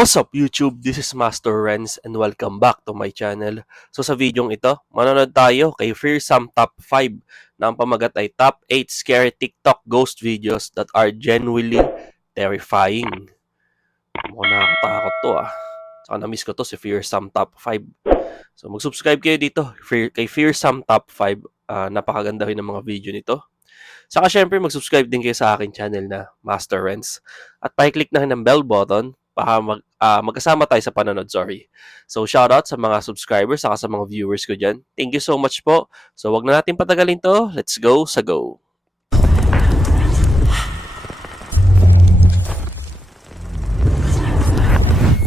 What's up YouTube? This is Master Renz and welcome back to my channel. So sa videong ito, manonood tayo kay Fearsome Top 5 na ang pamagat ay Top 8 Scary TikTok Ghost Videos that are genuinely terrifying. Mukhang nakakatakot to Saka na-miss ko to si Fearsome Top 5. So mag-subscribe kayo dito kay Fearsome Top 5. Napakaganda rin ng mga video nito. Saka syempre mag-subscribe din kayo sa akin channel na Master Renz. At pa-click na rin ng bell button para magkasama tayo sa panonood, So shoutout sa mga subscribers saka sa mga viewers ko dyan. Thank you so much po. So wag na natin patagalin to. Let's go sa go.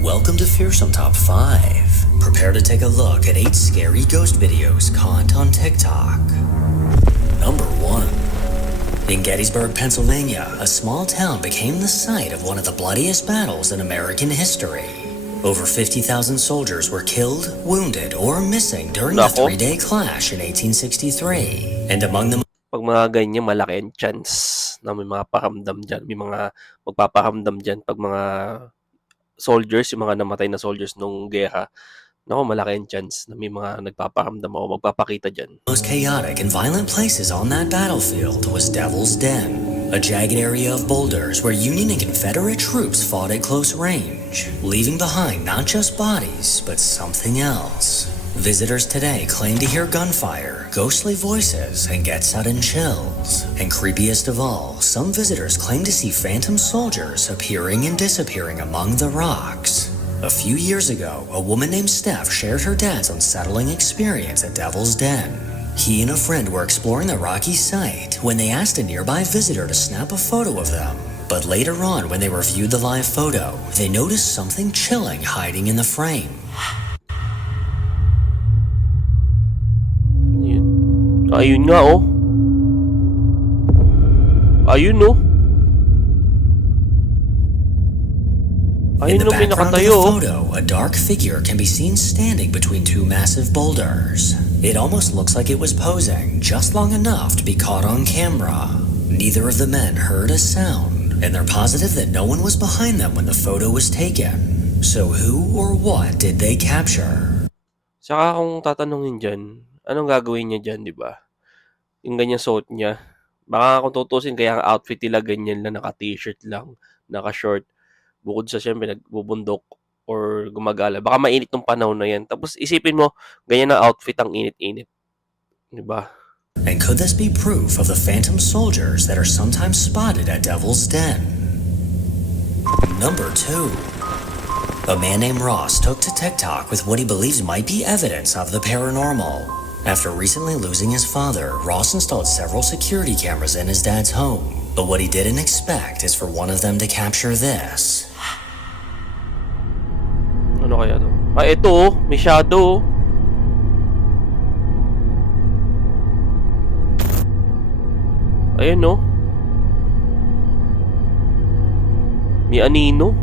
Welcome to Fearsome Top 5. Prepare to take a look at 8 scary ghost videos caught on TikTok. Number 1. In Gettysburg, Pennsylvania, a small town became the site of one of the bloodiest battles in American history. Over 50,000 soldiers were killed, wounded, or missing during the three-day clash in 1863. And among them... Pag mga ganyan, malaki ang chance na may mga paramdam dyan. May mga magpaparamdam dyan pag mga soldiers, yung mga namatay na soldiers nung gera. Naku, malaki ang chance na may mga nagpaparamdam o magpapakita dyan. Most chaotic and violent places on that battlefield was Devil's Den, a jagged area of boulders where Union and Confederate troops fought at close range, leaving behind not just bodies, but something else. Visitors today claim to hear gunfire, ghostly voices, and get sudden chills. And creepiest of all, some visitors claim to see phantom soldiers appearing and disappearing among the rocks. A few years ago, a woman named Steph shared her dad's unsettling experience at Devil's Den. He and a friend were exploring the rocky site when they asked a nearby visitor to snap a photo of them. But later on, when they reviewed the live photo, they noticed something chilling hiding in the frame. Ayun nga Ayun In the background of the photo, a dark figure can be seen standing between two massive boulders. It almost looks like it was posing just long enough to be caught on camera. Neither of the men heard a sound, and they're positive that no one was behind them when the photo was taken. So who or what did they capture? Saka kung tatanungin dyan, anong gagawin niya dyan, di ba? Yung ganyan suot niya. Baka kung tutusin, kaya ang outfit nila ganyan lang, naka-t-shirt lang, naka-short. Bukod sa siyempre nagbubundok or gumagala. Baka mainit ng panahon na yan. Tapos isipin mo, ganyan ang outfit, ang init-init. Diba? And could this be proof of the phantom soldiers that are sometimes spotted at Devil's Den? Number 2. A man named Ross took to TikTok with what he believes might be evidence of the paranormal. After recently losing his father, Ross installed several security cameras in his dad's home. But what he didn't expect is for one of them to capture this. Ano kaya to? Ito may shadow. Ayun may anino.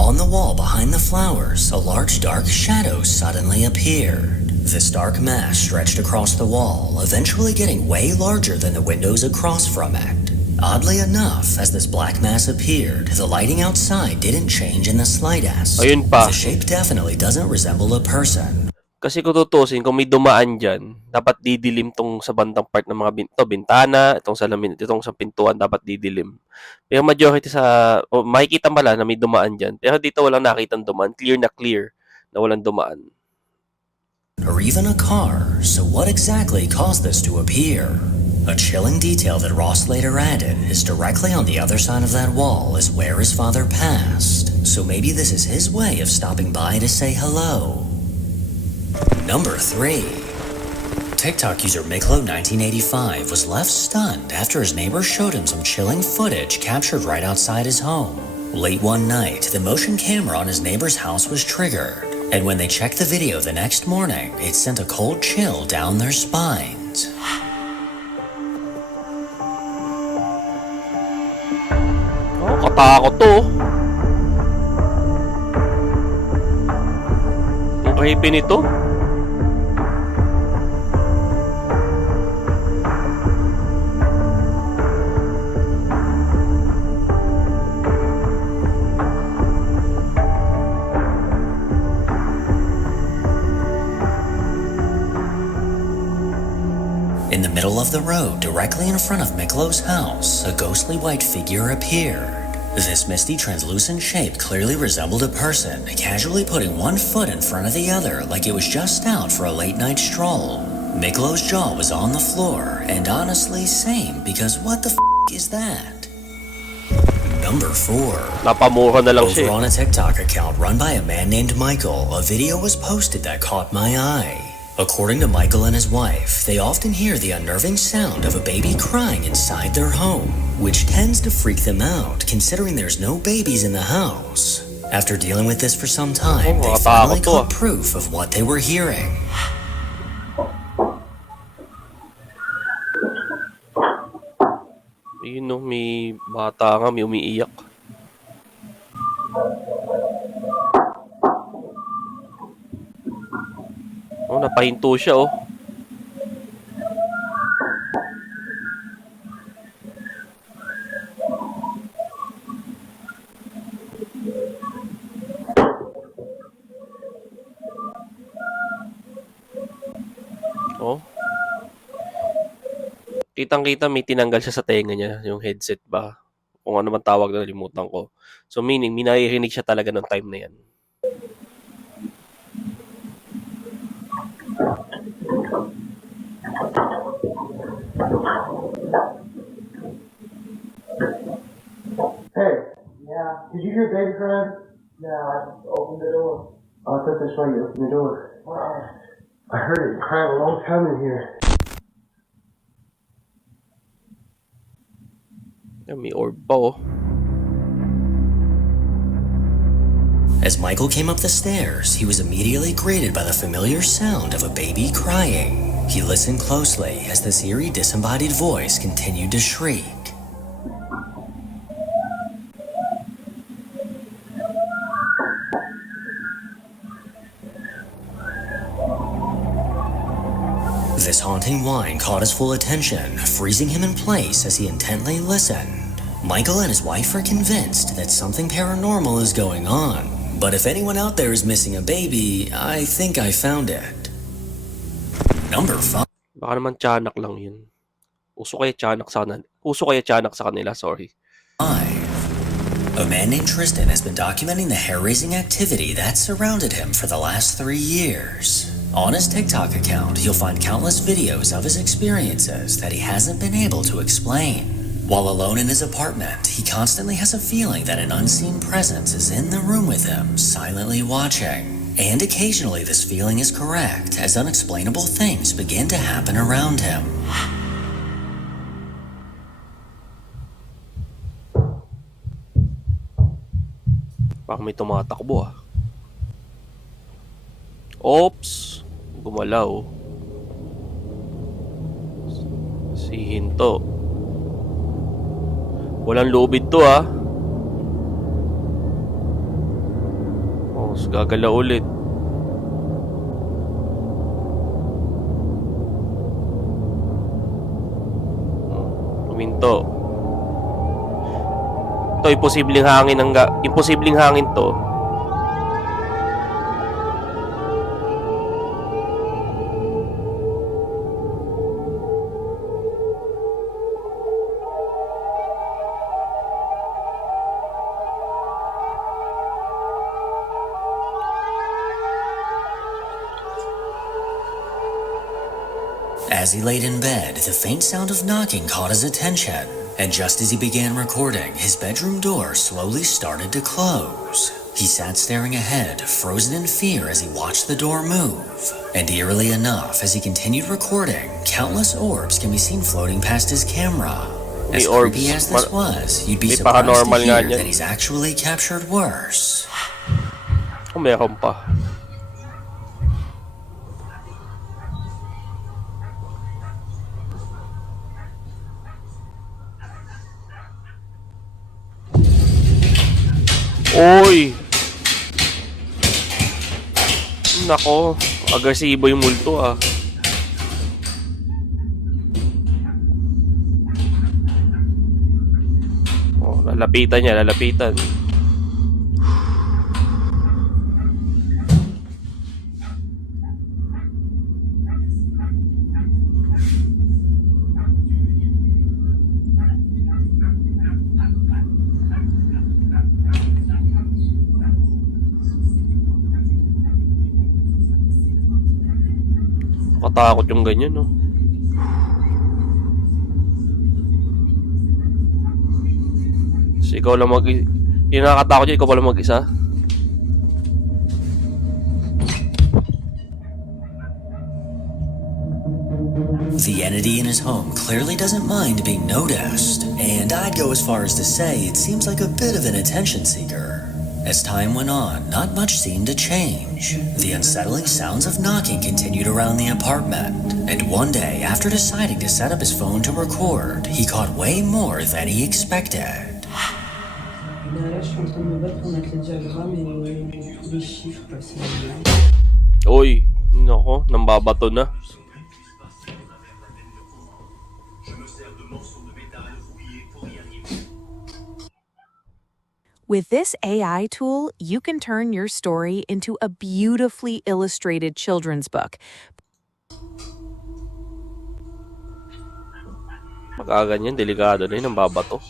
On the wall behind the flowers, a large dark shadow suddenly appeared. This dark mass stretched across the wall, eventually getting way larger than the windows across from it. Oddly enough, as this black mass appeared, the lighting outside didn't change in the slightest. Ayun pa. The shape definitely doesn't resemble a person. Kasi kung tutusin, kung may dumaan dyan, dapat didilim tong sa bandang part ng mga bintana, itong salamin, itong sa pintuan, dapat didilim. Pero majority makikita pala na may dumaan dyan. Pero dito walang nakitang dumaan. Clear na walang dumaan. Or even a car. So what exactly caused this to appear? A chilling detail that Ross later added is directly on the other side of that wall is where his father passed. So maybe this is his way of stopping by to say hello. Number 3. TikTok user Miklo1985 was left stunned after his neighbor showed him some chilling footage captured right outside his home. Late one night, the motion camera on his neighbor's house was triggered. And when they checked the video the next morning, it sent a cold chill down their spines. Oh, katakot to. Ang creepy nito. In the middle of the road, directly in front of Miklo's house, a ghostly white figure appeared. This misty, translucent shape clearly resembled a person, casually putting one foot in front of the other like it was just out for a late-night stroll. Miklo's jaw was on the floor, and honestly, same, because what the f*** is that? Number 4. Napamura na lang siya. Over on a TikTok account run by a man named Michael, a video was posted that caught my eye. According to Michael and his wife, they often hear the unnerving sound of a baby crying inside their home, which tends to freak them out considering there's no babies in the house. After dealing with this for some time, they finally got proof of what they were hearing. Yun no, may bata nga, may umiiyak. Oh, napahinto siya oh. Oh. Kitang-kita may tinanggal siya sa tenga niya, yung headset ba? Kung ano man tawag na, nalimutan ko. So meaning, may naririnig siya talaga ng time na yan. Hey. Yeah. Did you hear baby crying? No, I just opened the door. Oh, I thought that's why you opened the door. I heard it crying a long time in here. May orb pa oh. As Michael came up the stairs, he was immediately greeted by the familiar sound of a baby crying. He listened closely as this eerie disembodied voice continued to shriek. This haunting whine caught his full attention, freezing him in place as he intently listened. Michael and his wife are convinced that something paranormal is going on. But if anyone out there is missing a baby, I think I found it. Number 5. Baka naman tiyanak lang yun. Uso kaya tiyanak sa kanila, sorry. A man named Tristan has been documenting the hair-raising activity that surrounded him for the last 3 years. On his TikTok account, you'll find countless videos of his experiences that he hasn't been able to explain. While alone in his apartment, he constantly has a feeling that an unseen presence is in the room with him, silently watching. And occasionally this feeling is correct, as unexplainable things begin to happen around him. Parang may tumatakbo ah. Oops! Gumalaw. Si Hinto. Walang lubid to ah. Oh, gagalaw ulit. Huminto. Ito, imposibleng hangin to. As he laid in bed, the faint sound of knocking caught his attention, and just as he began recording, his bedroom door slowly started to close. He sat staring ahead, frozen in fear as he watched the door move. And eerily enough, as he continued recording, countless orbs can be seen floating past his camera. As creepy as this was, you'd be surprised to hear that he's actually captured worse. Oh, meron pa. Oy! Nako, agresibo yung multo ah. Oh, lalapitan niya, lalapitan. Nakakatakot yung ganyan, no? So, ikaw lang yung nakakatakot yun, ikaw pala mag-isa? The entity in his home clearly doesn't mind being noticed, and I'd go as far as to say it seems like a bit of an attention seeker. As time went on, not much seemed to change. The unsettling sounds of knocking continued around the apartment, and one day, after deciding to set up his phone to record, he caught way more than he expected. Là, je suis en train de me battre pour mettre les diagrammes et les chiffres, c'est normal. Uy, nako, nambabato na. With this AI tool, you can turn your story into a beautifully illustrated children's book. Magkaganyan, delikado na yun, nambabato.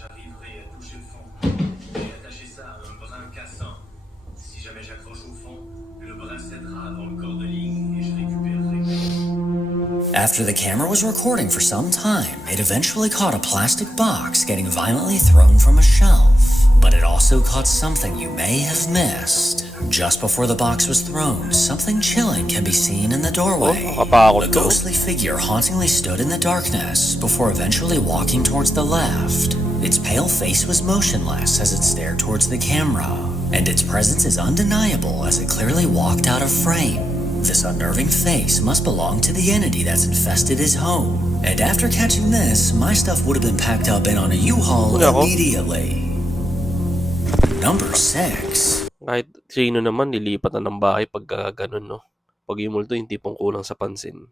After the camera was recording for some time, it eventually caught a plastic box getting violently thrown from a shelf. But it also caught something you may have missed. Just before the box was thrown, something chilling can be seen in the doorway. A ghostly figure hauntingly stood in the darkness before eventually walking towards the left. Its pale face was motionless as it stared towards the camera, and its presence is undeniable as it clearly walked out of frame. This unnerving face must belong to the entity that's infested his home. And after catching this, my stuff would have been packed up and on a U-Haul immediately. Number 6. Kahit sino naman, nilipat na ng bahay pagka ganun, no? Pag yung multo, yung tipong kulang sa pansin.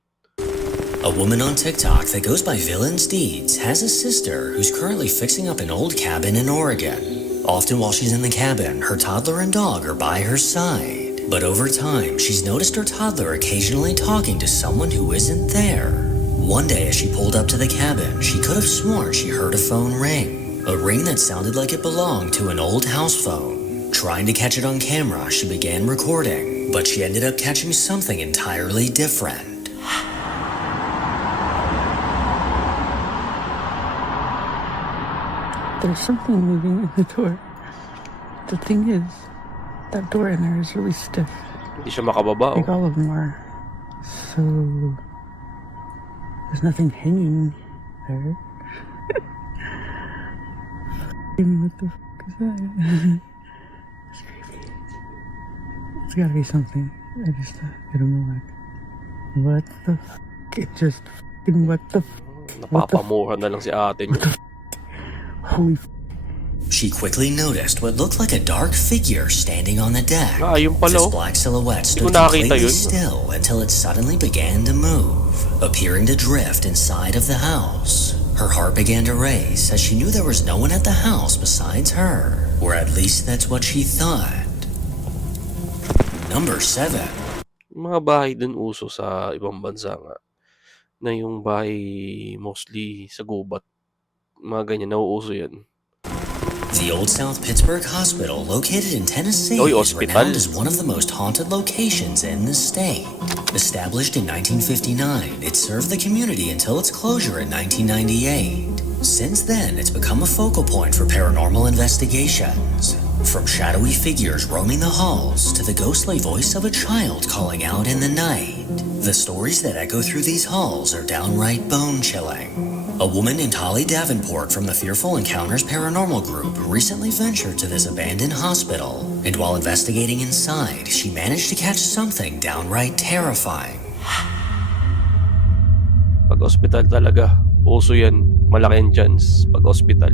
A woman on TikTok that goes by Villain's Deeds has a sister who's currently fixing up an old cabin in Oregon. Often while she's in the cabin, her toddler and dog are by her side. But over time, she's noticed her toddler occasionally talking to someone who isn't there. One day as she pulled up to the cabin, she could have sworn she heard a phone ring. A ring that sounded like it belonged to an old house phone. Trying to catch it on camera, she began recording, but she ended up catching something entirely different. There's something moving in the door. The thing is, that door in there is really stiff. Hindi siya makababa, Like all of them are. So, there's nothing hanging there. What the fuck is that? It's creepy. It's gotta be something. I don't know, like, what the fuck? It just fucking, what the fuck? Napapamuhan na lang si ate niyo. Holy fuck. She quickly noticed what looked like a dark figure standing on the deck. Yung pala, This black silhouette stood completely still until it suddenly began to move, appearing to drift inside of the house. Her heart began to race as she knew there was no one at the house besides her, or at least that's what she thought. Number 7. Mga bahay dun uso sa ibang bansa nga, na yung bahay mostly sa gubat. Mga ganyan, nauuso yan. The Old South Pittsburgh Hospital, located in Tennessee, is renowned as one of the most haunted locations in the state. Established in 1959, it served the community until its closure in 1998. Since then, it's become a focal point for paranormal investigations. From shadowy figures roaming the halls to the ghostly voice of a child calling out in the night. The stories that echo through these halls are downright bone-chilling. A woman named Holly Davenport from the Fearful Encounters Paranormal Group recently ventured to this abandoned hospital, and while investigating inside, she managed to catch something downright terrifying. Pag hospital talaga, uso yan. Malaki ang chance pag hospital.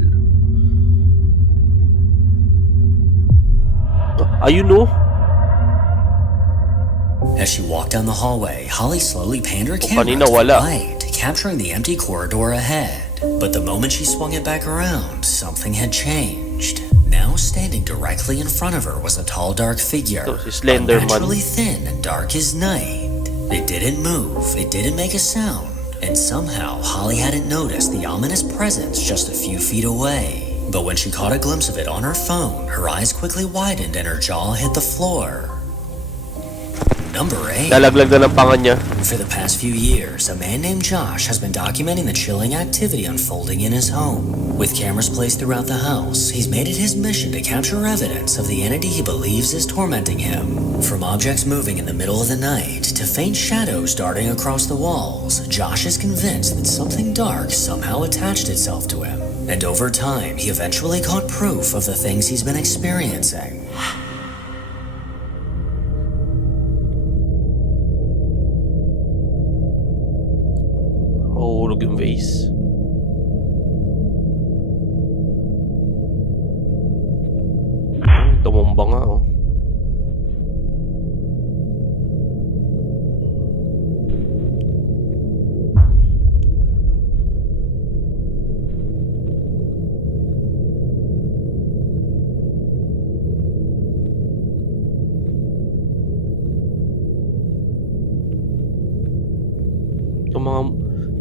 Ayun, no? As she walked down the hallway, Holly slowly panned her camera kanina to the wala. right, capturing the empty corridor ahead. But the moment she swung it back around, something had changed. Now standing directly in front of her was a tall, dark figure, Ito, si Slender Man. unnaturally thin and dark as night. It didn't move, it didn't make a sound, and somehow Holly hadn't noticed the ominous presence just a few feet away. But when she caught a glimpse of it on her phone, her eyes quickly widened and her jaw hit the floor. Number 8. Lalaglag na ng pangan niya. For the past few years, a man named Josh has been documenting the chilling activity unfolding in his home. With cameras placed throughout the house, he's made it his mission to capture evidence of the entity he believes is tormenting him. From objects moving in the middle of the night to faint shadows darting across the walls, Josh is convinced that something dark somehow attached itself to him. And over time, he eventually caught proof of the things he's been experiencing. Mahulog yung vase. Tumumba nga, oh.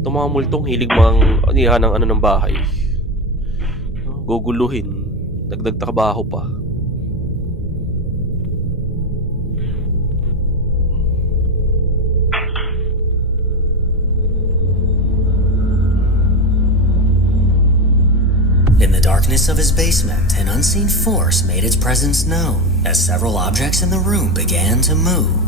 Itong mga multong hilig anihan ng ano ng bahay. Guguluhin. Dagdag trabaho pa. In the darkness of his basement, an unseen force made its presence known as several objects in the room began to move.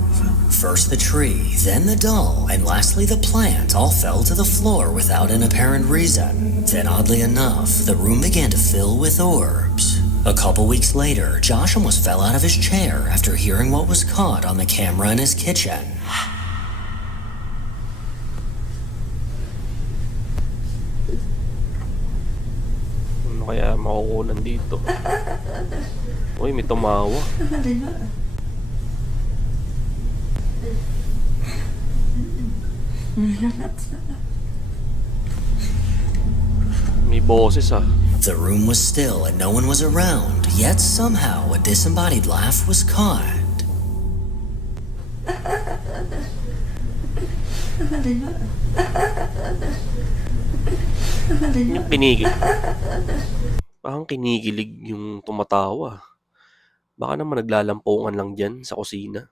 First the tree, then the doll, and lastly the plant all fell to the floor without an apparent reason. Then oddly enough, the room began to fill with orbs. A couple weeks later, Josh almost fell out of his chair after hearing what was caught on the camera in his kitchen. Ano kaya makukunan dito? Uy, may tumawa. May boses ah. The room was still and no one was around, yet somehow a disembodied laugh was caught. Yung kinigil. Parang kinikilig yung tumatawa. Baka naman naglalampungan lang dyan sa kusina.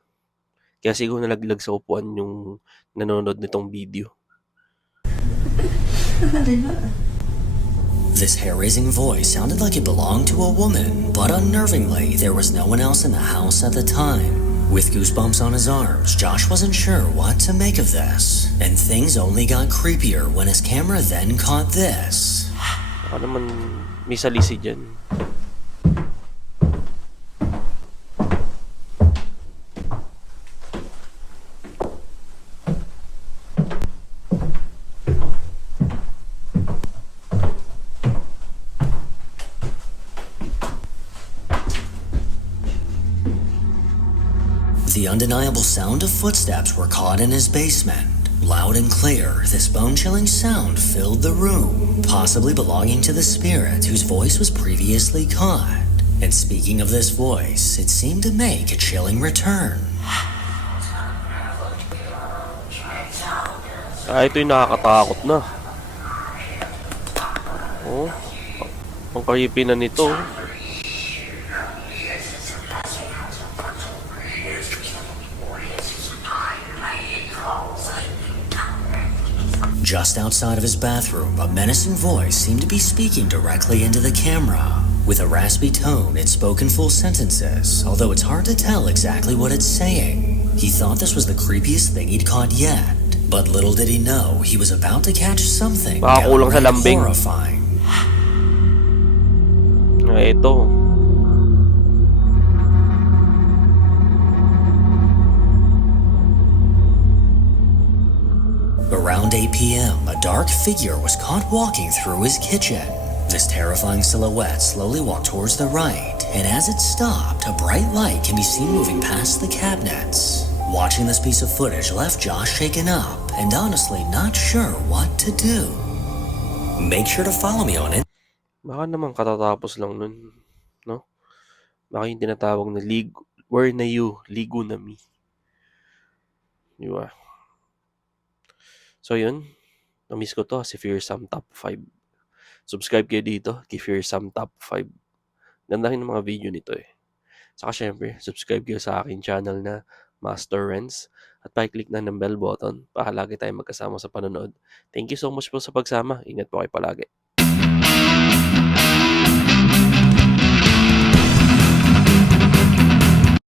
Kaya siguro nalaglag sa upuan yung nanonood nitong video. This hair-raising voice sounded like it belonged to a woman, but unnervingly, there was no one else in the house at the time. With goosebumps on his arms, Josh wasn't sure what to make of this, and things only got creepier when his camera then caught this. Baka naman may salisi dyan. The undeniable sound of footsteps were caught in his basement. Loud and clear, this bone-chilling sound filled the room, possibly belonging to the spirit whose voice was previously caught. And speaking of this voice, it seemed to make a chilling return. Ito yung nakakatakot na. Oh, ang creepy na nito. Just outside of his bathroom, a menacing voice seemed to be speaking directly into the camera. With a raspy tone, it spoke in full sentences, although it's hard to tell exactly what it's saying. He thought this was the creepiest thing he'd caught yet, but little did he know he was about to catch something Makakulang sa lambing. horrifying. Ito. Around 8 p.m., a dark figure was caught walking through his kitchen. This terrifying silhouette slowly walked towards the right, and as it stopped, a bright light can be seen moving past the cabinets. Watching this piece of footage left Josh shaken up, and honestly not sure what to do. Make sure to follow me on it. Baka naman katatapos lang nun, no? Baka yung tinatawag na where na you, ligo na me. Di ba? So yun, na-miss ko to si Fearsome Top 5. Subscribe kayo dito kay Fearsome Top 5. Ganda rin ng mga video nito eh. Saka syempre, subscribe kayo sa akin channel na Master Renz, at pakiclick na ng bell button para lagi tayong magkasama sa panonood. Thank you so much po sa pagsama. Ingat po kayo palagi.